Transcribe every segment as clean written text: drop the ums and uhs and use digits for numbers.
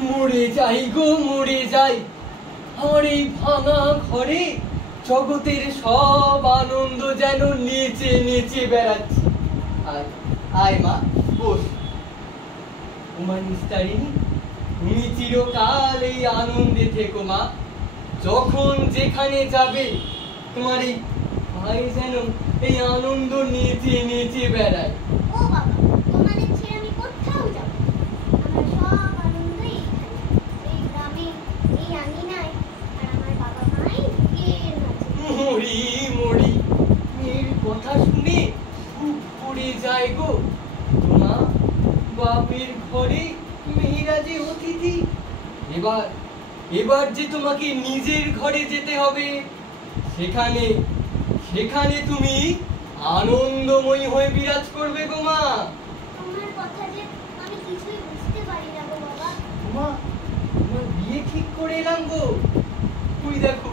মরে যাই গো মরে যাই, আমার এই ভাঙা ঘরে জগতের সব আনন্দ যেন নেচে নেচে বেড়াচ্ছে। আয় আয় মা, বস। তোমার নিস্তারিণী, তুমি চিরকাল এই আনন্দে থেকো মা। যখন যেখানে যাবে তোমার এই ভাই যেন এই আনন্দ নেচে নেচে বেড়ায়। ও বাবা, তোমাদের ছেড়ে আমি কোথাও যাব না। আমার সব আনন্দ এই গ্রামে, এই আঙিনায়, আর আমার বাবা মাই বুকের মাঝে। মরি মরি, মেয়ের কথা শুনে খুব পড়ে যায় গো। মা, বাপের ঘরে মেয়েরা যে অতিথি, এবার এবার যে তোমাকে নিজের ঘরে যেতে হবে, সেখানে সেখানে তুমি আনন্দময়ী হয়ে বিরাজ করবে গো মা। তোমার কথা যে আমি কিছুই বুঝতে পারি না গো বাবা। মা, তোমার বিয়ে ঠিক করে এলাম গো। তুই দেখো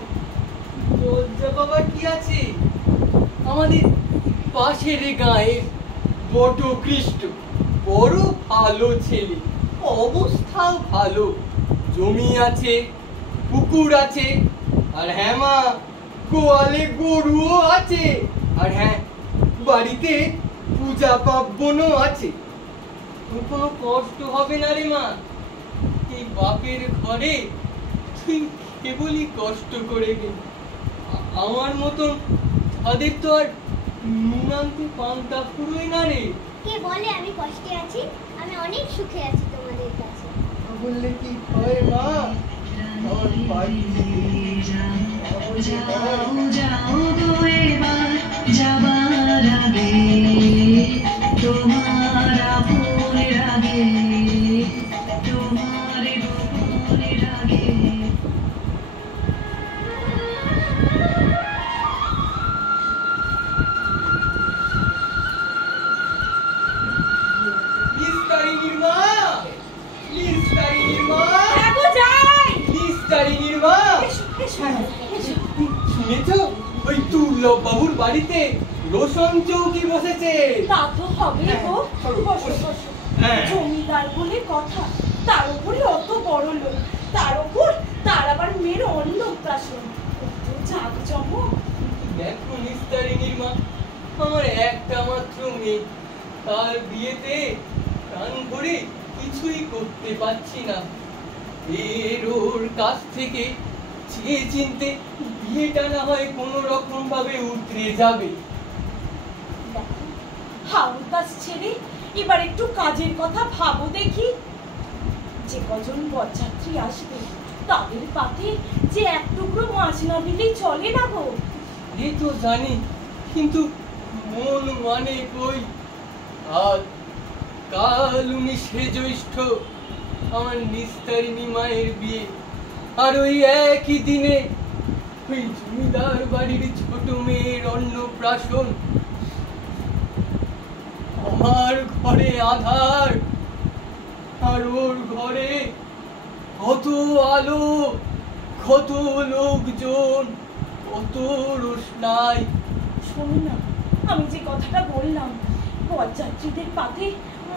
লজ্জা বাবা কি আছে। আমাদের পাশের গাঁয়ের বটকৃষ্ট বড় ভালো ছেলে, অবস্থাও ভালো, জমি আছে, পুকুর আছে, আর হ্যাঁ মা, গোয়ালে গরুও আছে, আর হ্যাঁ বাড়িতে পূজা পার্বণও আছে। তোর কোনো কষ্ট হবে না রে মা। এই বাপের ঘরে তুই কেবলই কষ্ট করে গেলি। আমার মতন তাদের তো আর নুনান্তে পান্তা ফুরোয় না রে। কে বলে আমি কষ্টে আছি? আমি অনেক সুখে আছি তোমাদের কাছে। বললে কি হয় মা? আমার বাড়িতে যাও গো এবার যাবার আগে, তোমার আপনের আগে, তোমার গোপনের আগে। নিস্তারিণীর মা, নিস্তারিণীর মা, নিস্তারিণীর মা। শুনেছো, ওই দুর্লভ বাবুর বাড়িতে রোশন চৌকি বসেছে। তা তো হবে গো। বসো বসো। জমিদার বলে কথা, তার উপরে অত বড় লোক, তার উপর তার আবার মেয়ের অন্নপ্রাশন, কত জাঁকজমক। দেখো নিস্তারিণীর মা, আমার একটা মাত্র মেয়ে, তার বিয়েতে প্রাণ ভরে কিছুই করতে পারছি না। এর ওর কাছ থেকে চেয়ে চিনতে বিয়েটা না হয় কোনো রকম ভাবে উতরে যাবে। হাউল কাজ ছেড়ে এবার একটু কাজের কথা ভাবো দেখি। যে কজন বরযাত্রী আসবে তাদের পাতে যে এক টুকরো মাছ না দিলেই চলে না গো। এই তো জানি, কিন্তু মন মানে কই। আর কাল 19শে জ্যৈষ্ঠ আমার নিস্তারিণী মায়ের বিয়ে, আর ওই একই দিনে ওই জমিদার বাড়ির ছোট মেয়ের অন্নপ্রাশন। আমার ঘরে আধার, আর ওর ঘরে কত আলো, কত লোকজন, কত রোশনাই। শোনো না, আমি যে কথাটা বললাম, বরযাত্রীদের পাতে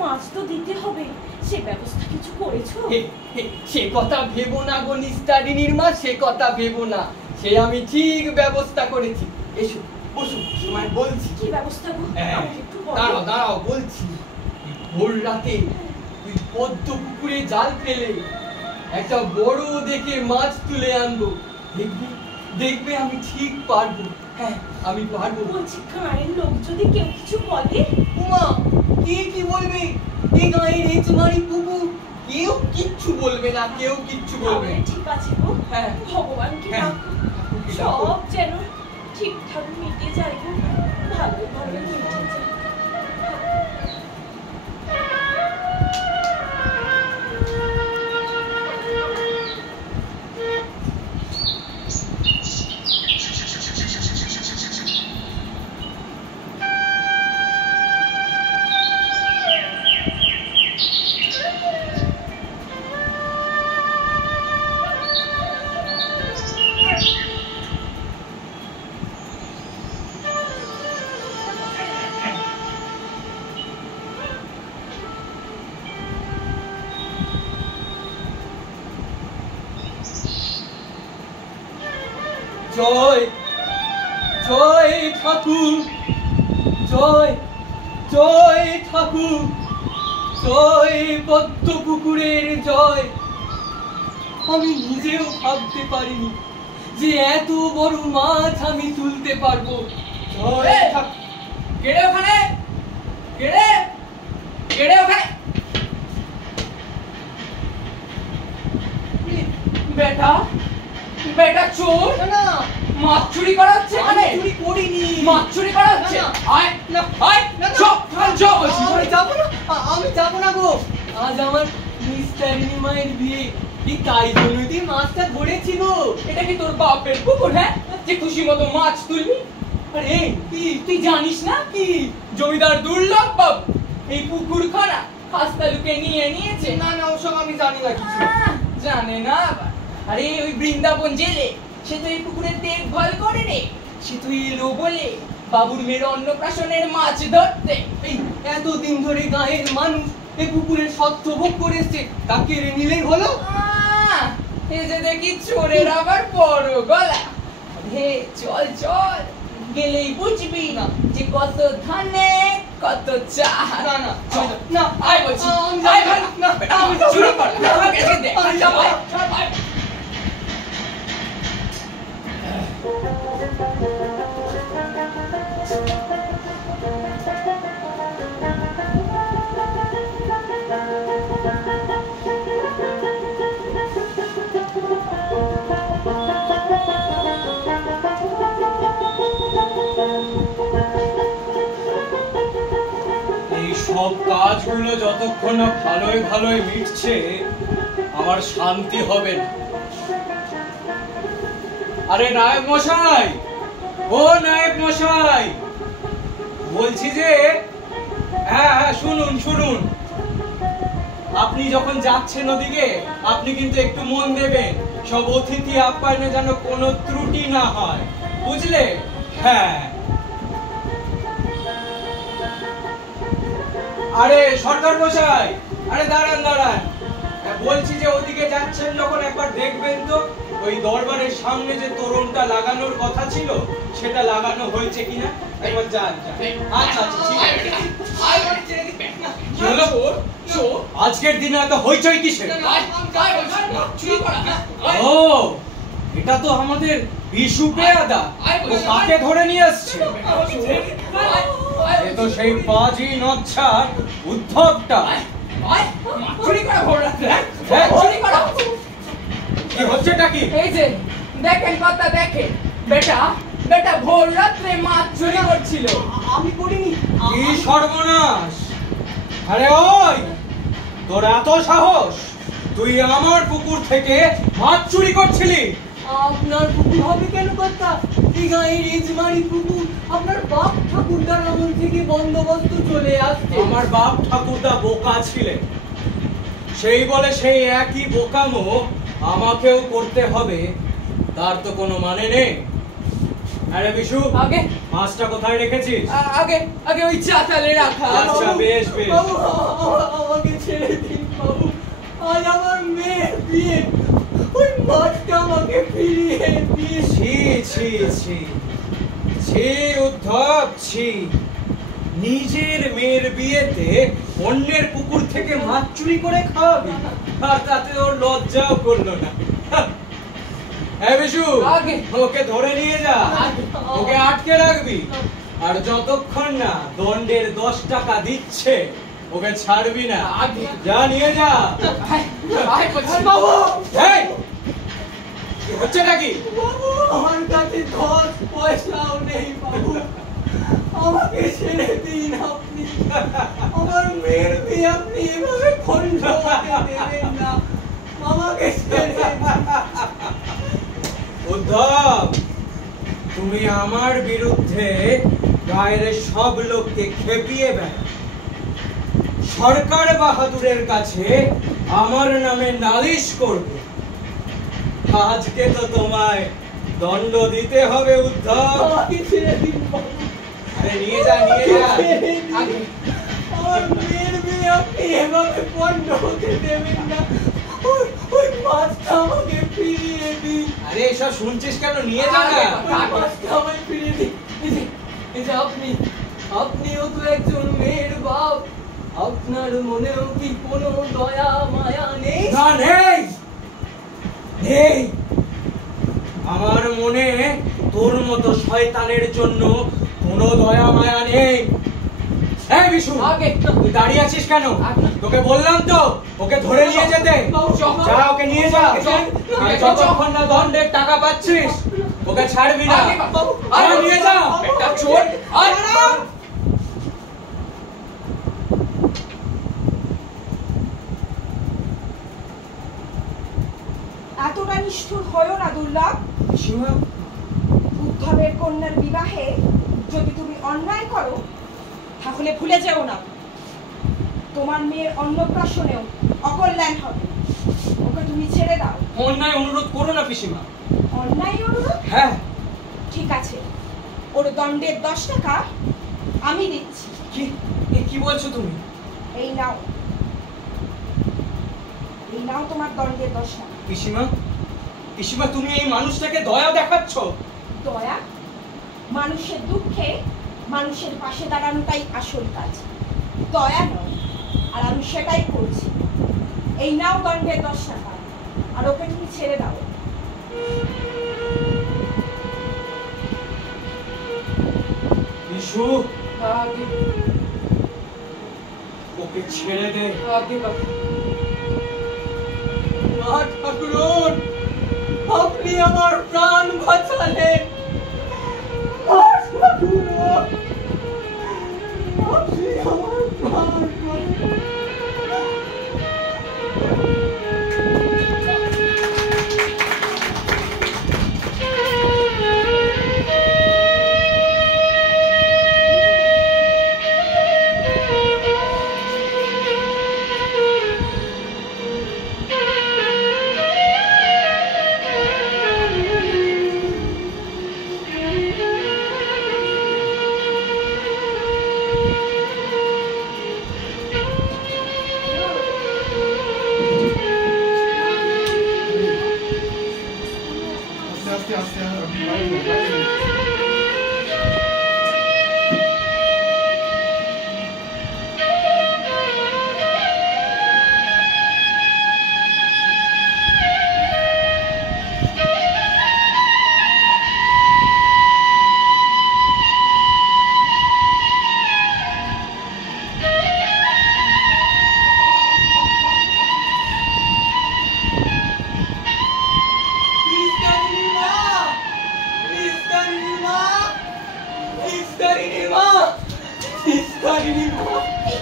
মাছ তো দিতে হবে, সে ব্যবস্থা কিছু করেছো? সে কথা ভেবো না গো নিস্তারিণীর মা, সে কথা ভেবো না, সে আমি ঠিক ব্যবস্থা করেছি। এসো বসো, তোমায় বলছি। কি ব্যবস্থা গো? আমাকে একটু বলো। দাঁড়াও দাঁড়াও, বলছি। ভোর রাতে ওই পদ্ম পুকুরে জাল ফেলে একটা বড় দেখে মাছ তুলে আনবো। দেখবে দেখবে আমি ঠিক পারবো। হ্যাঁ, আমি পারবো। বলছি গাঁয়ের লোক যদি কেউ কিছু বলে? উমা, কে কি বলবে? এই গায়ের এজমারি পুকুর কেউ কিচ্ছু বলবে না, কেউ কিচ্ছু বলবে তাহলে না। ঠিক আছে গো, হ্যাঁ। ভগবানকে হ্যাঁ। ডাকো, সব যেন ঠিকঠাক মিটে যায় গো, ভালো ভালো মিটে যায়। জয় জয় ঠাকুর, জয় জয় ঠাকুর, জয় পদ্ম পুকুরের জয়। আমি নিজেও ভাবতে পারিনি যে এত বড় মাছ আমি তুলতে পারবো। জয় ঠাকুর। কেড়ে ওখানে, কেড়ে কেড়ে ওখানে। বেটা বেটা চোর, না না, মাছ চুরি করা হচ্ছে আমি এখানে, চুরি করিনি। মাছ চুরি করা হচ্ছে। না, না। আয় না, আয় না, না। চপ চপ বলছি। আমি যাবো না, আমি যাবো না গো। আজ আমার মিস্টার নিমাইয়ের বিয়ে, কি তাই জন্যই তুই মাছটা ধরেছি গো। এটা কি তোর বাপের পুকুর? হ্যাঁ, যে খুশি মতো মাছ তুলবি? আরে কি তুই জানিস না কি জমিদার দুর্লভ বাবু এই পুকুর খানা খাস্তালুকে নিয়ে নিয়েছে? না না, ওসব আমি জানি না কিছু। জানে না আবার। আরে ওই বৃন্দাবন জেলে সে তো এই পুকুরের দেখভাল করে রে। সে তো এলো বলে বাবুর মেয়ের অন্নপ্রাশনের মাছ ধরতে। এই এতদিন ধরে গায়ের মানুষ এই পুকুরের সত্য ভোগ করে এসছে, তাকে কেড়ে নিলেই হলো। এই যে দেখি চোরের আবার বড় গলা। হে চল চল, গেলেই বুঝবি না। যে কত ধানে কত চাল। না না, চল না, আয় বলছি, আমি আয় যাবো ভাই। না, বেটা, আমি যাবো চুরি না। কর, আমাকে এসে দে। আমি যাবো না। চল, আয়। এই সব কাজগুলো যতক্ষণ না ভালোই ভালোই মিটছে আমার শান্তি হবে না। আরে নায়েব মশাই, ও নায়েব মশাই, বলছি যে হ্যাঁ হ্যাঁ শুনুন শুনুন, আপনি যখন যাচ্ছেন ওদিকে আপনি কিন্তু একটু মন দেবেন, সব অতিথি আপ্যায়নে যেন কোনো ত্রুটি না হয়, বুঝলে? হ্যাঁ। আরে সরকার মশাই, আরে দাঁড়ান দাঁড়ান, বলছি যে ওদিকে যাচ্ছেন যখন একবার দেখবেন তো ওই দরবারের সামনে যে তোরণটা লাগানোর কথা ছিল সেটা লাগানো হয়েছে কিনা একবার যান যান। আচ্ছা আচ্ছা ঠিক আছে। আয় বলছি, ছেড়ে দিবি। কি হলো? চোর, চোর। আজকের দিনে এত হইচই কিসের? আয়, আয় বলছি, চুরি করা। আয়। ও, এটা তো আমাদের বিশু পেয়াদা। ও কাকে ধরে নিয়ে আসছে? এ তো সেই পাজি নচ্ছার উদ্ধবটা। চুরি করা ভোর রাত্রে, হ্যাঁ। চুরি করা। কি হচ্ছেটা কি? এই যে দেখেন কথা দেখে, বেটা বেটা ভোর রাত্রে মাছ চুরি করছিল। আমি করিনি। কি সর্বনাশ! আরে ওই, তোর এত সাহস, তুই আমার পুকুর থেকে মাছ চুরি করছিলি? আপনার পুকুর হবে কেন কর্তা? এই গায়ের এজমারি পুকুর আপনার বাপ ঠাকুরদার আমল থেকে বন্দোবস্ত চলে আসছে। আমার বাপ ঠাকুরদা বোকা ছিলেন, সেই বলে সেই একই বোকামো আমাকেও করতে হবে, তার তো কোনো মানে নেই। আরে বিশু, আগে মাছটা কোথায় রেখেছিস? আগে আগে ওই চাতালে রাখা। আচ্ছা, বেশ বেশ। বাবু, আমাকে ছেড়ে দিন বাবু, আজ আমার মেয়ের বিয়ে, ওই মাছটা আমাকে ফিরিয়ে দিন। ছি ছি ছি ছি উদ্ধব ছি, নিজের মেয়ের বিয়েতে অন্যের পুকুর থেকে মাছ চুরি করে খাওয়াবি, আর তাতে ওর লজ্জাও করলো না। হ্যাঁ বিশু, আগে। ওকে ধরে নিয়ে যা, ওকে আটকে রাখবি, আর যতক্ষণ না দণ্ডের 10 টাকা দিচ্ছে ওকে ছাড়বি না। যা নিয়ে যা। বাবু এই কি হচ্ছে নাকি? আমার কাছে 10 পয়সাও নেই বাবু, আমাকে ছেড়ে দিন আপনি। আমার মেয়ের বিয়ে আপনি এভাবে খন্ড হতে দেবেন না, আমাকে ছেড়ে দিন। উদ্ধব, তুমি আমার বিরুদ্ধে গায়ের সব লোককে খেপিয়ে বেড়াও। সরকার বাহাদুরের কাছে আমার নামে নালিশ করবে। আজকে তো তোমায় দণ্ড দিতে হবে উদ্ধব। আমাকে ছেড়ে দিন বাবু, আরে নিয়ে যা নিয়ে যা। আমার মেয়ের বিয়ে আপনি এভাবে বন্ধ হতে দেবেন না। ওই মাছটা আমাকে ফিরিয়ে দিন। আরে এসব শুনছিস কেন? নিয়ে যা না। ওই মাছটা আমায় ফিরিয়ে দিন। এই যে আপনিও তো একজন মেয়ের বাপ, আপনার মনেও কি কোনো দয়া মায়া নেই? না, নেই নেই। আমার মনে তোর মতো শয়তানের জন্য কোনো দয়া মায়া নেই। এই বিশু, তুই দাঁড়িয়ে আছিস কেন? তোকে বললাম তো ওকে ধরে নিয়ে যেতে। যা, ওকে নিয়ে যা। আর যতক্ষণ না দণ্ডের টাকা পাচ্ছিস ওকে ছাড়বি না। যা, নিয়ে যা। একটা চোর। এতটা নিষ্ঠুর হয়ো না দুর্লভ। সীমা, উদ্ধবের কন্যার বিবাহে যদি তুমি অন্যায় করো তাহলে ভুলে যেও না তোমার মেয়ের অন্নপ্রাশনেও অকল্যাণ হবে। ওকে তুমি ছেড়ে দাও। অন্যায় অনুরোধ করো না পিসিমা। অন্যায় অনুরোধ? হ্যাঁ। ঠিক আছে, ওর দণ্ডের 10 টাকা আমি দিচ্ছি। কি বলছো তুমি? এই নাও তোমার দণ্ডের 10 টাকা। পিসিমা, তুমি এই মানুষটাকে দয়া দেখাচ্ছ? দয়া? মানুষের দুঃখে মানুষের পাশে দাঁড়ানোটাই আসল কাজ, দয়া নয়। আর আমি সেটাই করছি। এই নাও দণ্ডের 10 টাকা, আর ওকে তুমি ছেড়ে দাও। বিশু, ওকে ছেড়ে দে। মা ঠাকুরন, আপনি আমার প্রাণ বাঁচালেন। মা ঠাকুরন, আপনি আমার প্রাণ বাঁচালেন।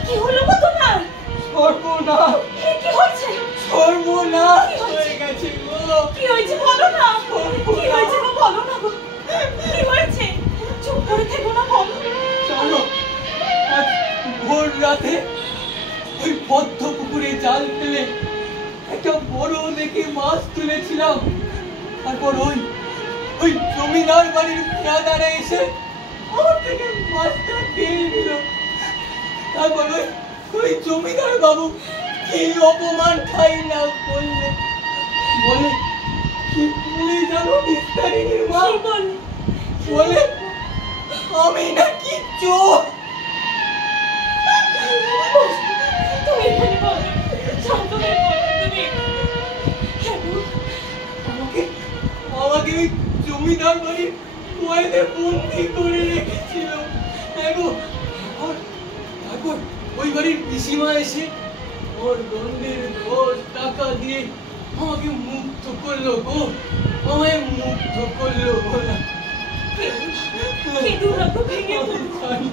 কি হলো গো তোমার? সর্বনাশ, কি হচ্ছে? সর্বনাশ হয়ে গেছে গো। কি হয়েছে বলো না। কি হয়েছে গো বলো না গো। কি হয়েছে? চুপ করে থেকো না, বলো। চলো, আজ ভোর রাতে ওই পদ্ম পুকুরে জাল ফেলে একটা বড় দেখে মাছ তুলেছিলাম। তারপর ওই জমিদার বাড়ির পেয়াদারা এসে আমার থেকে মাছটা খেয়ে নিল। তারপর ওই জমিদার বাবু কি অপমান ঠাই না করলে, বলে কি বলে জানো নিস্তারিণীর মা? বলে আমি নাকি চোর। তুমি এখানে বলো, শান্ত হয়ে বলো তুমি। আমাকে ওই জমিদার বাড়ির কয়েদে বন্দি করে রেখেছিল। গো তারপর ওই বাড়ির পিসিমা এসে ওর দণ্ডের 10 টাকা দিয়ে আমাকে মুক্ত করলো গো, আমায় মুক্ত করলো। কেঁদুরা তো ভেঙে পড়লো।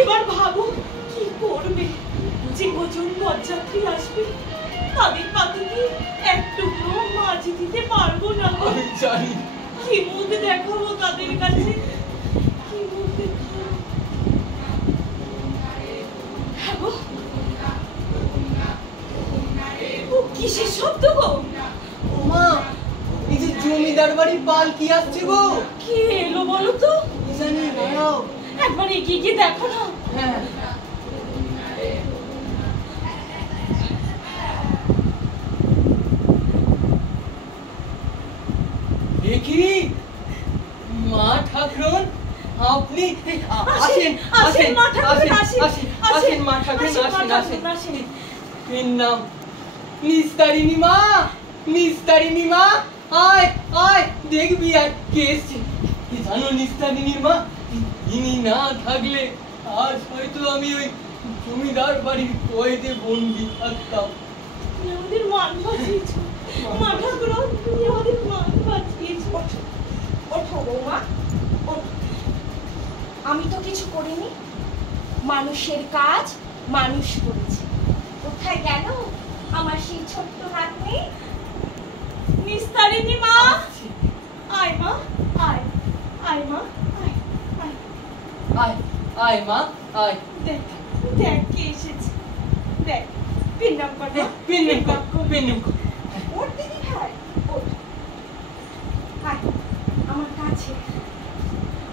এবার ভাবো কি করবে? যে কজন পথযাত্রী আসবে তাদের পাতে কি এক টুকরো মাছ দিতে পারবো না গো। আমি জানি। কি মুখ দেখাবো তাদের কাছে? কি মুখ দেখাবো? হ্যাঁ গো, ও কিসের শব্দ গো? ওমা, এই যে জমিদার বাড়ির পালকি আসছে গো। কে এলো বলো তো? কি জানি, দাঁড়াও। একবার এগিয়ে গিয়ে দেখো না। হ্যাঁ। দেখি মা ঠাকুরন, আপনি আসেন আসেন মা ঠাকুরন, আসেন আসেন মা ঠাকুরন, আসেন। এর নাম নিস্তারিণী মা, নিস্তারিণী মা, আয় আয় দেখবি আর কে এসছে। কি জানো নিস্তারিণীর মা, ইনি না থাকলে আজ হয়তো আমি ওই জমিদার বাড়ির কয়েদে বন্দি থাকতাম। তুমি আমাদের মান বাঁচিয়েছো মা ঠাকুরন, তুমি আমাদের মান বাঁচিয়েছো। ওঠো বৌমা, ওঠো। আমি তো কিছু করিনি, মানুষের কাজ মানুষ করেছে। কোথায় গেল আমার সেই ছোট্ট নাতনি নিস্তারিণী মা? আয় মা, আয় আয় মা, আয় আয় আয় আয় মা, আয়। দেখ দেখ কে এসেছে, দেখ পিন্নাম কর মা, পিন্নাম কর, পিন্নাম কর। ওর দিদি ভাই, ওঠ। আয় আমার কাছে।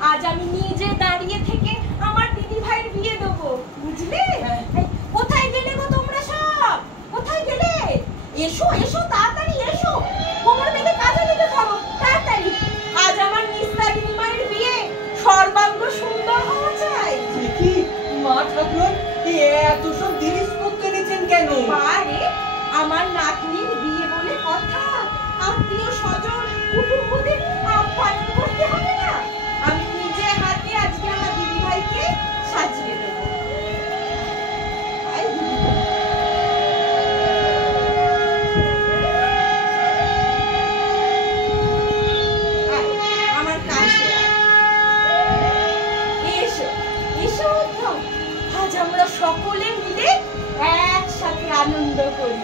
আজ আমি নিজে দাঁড়িয়ে থেকে আমার দিদি ভাইয়ের বিয়ে দেবো, বুঝলে? এই, কোথায় গেলে গো তোমরা সব? কোথায় গেলে? এসো এসো, তাড়াতাড়ি এসো, কোমর বেঁধে কাজে লেগে পড়ো তাড়াতাড়ি। আজ আমার নিস্তারিণী মায়ের বিয়ে, সর্বাঙ্গ সুন্দর হওয়া চাই। দেখি মা ঠাকুরন, এত সব জিনিসপত্র এনেছেন কেন? বারে আমার নাতনির বিয়ে বলে কথা, আত্মীয় স্বজন কুটুম্বদের আপ্যায়ন করতে হবে না? আমি নিজে হাতে আজকে আমার দিদি ভাইকে সাজিয়ে দেবো। আয় দিদি ভাই। আয়, আমার কাছে আয়। এসো এসো, উঠো। আজ আমরা সকলে মিলে একসাথে আনন্দ করি।